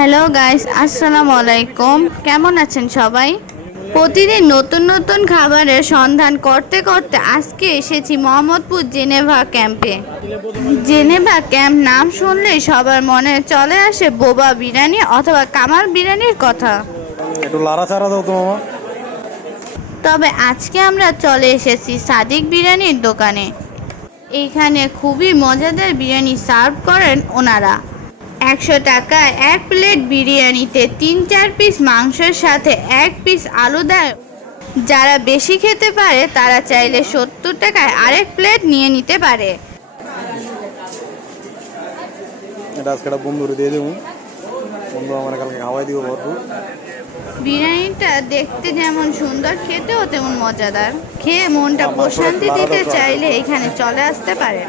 Hello guys আসসালামু আলাইকুম কেমন আছেন সবাই? প্রতিদিন নতুন নতুন খাবারের সন্ধান করতে করতে আজকে এসেছি মোহাম্মদপুর জেনেভা ক্যাম্পে। জেনেভা ক্যাম্প নাম শুনলেই সবার মনে চলে আসে বোবা বিরিয়ানি অথবা কামাল বিরিয়ানির কথা। একটু লাড়া দাও তো মামা। তবে আজকে আমরা চলে এসেছি সাদিক বিরিয়ানির দোকানে। এইখানে খুবই মজাদার বিরিয়ানি সার্ভ করেন ওনারা। একশো টাকায় এক প্লেট বিরিয়ানিতে তিন চার পিস মাংসের সাথে এক পিস আলু দেয়। যারা বেশি খেতে পারে তারা চাইলে সত্তর টাকায় আরেক প্লেট নিয়ে নিতে পারে। এটা আজকে একটা বন্ধুরে দিয়ে দেবো। বন্ধু আমার কালকে খাওয়াই দিব ভরপুর। বিরিয়ানিটা দেখতে যেমন সুন্দর খেতেও তেমন মজাদার। খেয়ে মনটা প্রশান্তি দিতে চাইলে এখানে চলে আসতে পারেন।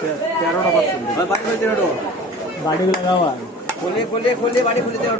তেরোটা বাড়ি খাওয়া খুলে খুলে খুলে বাড়ি খুলে দেওয়া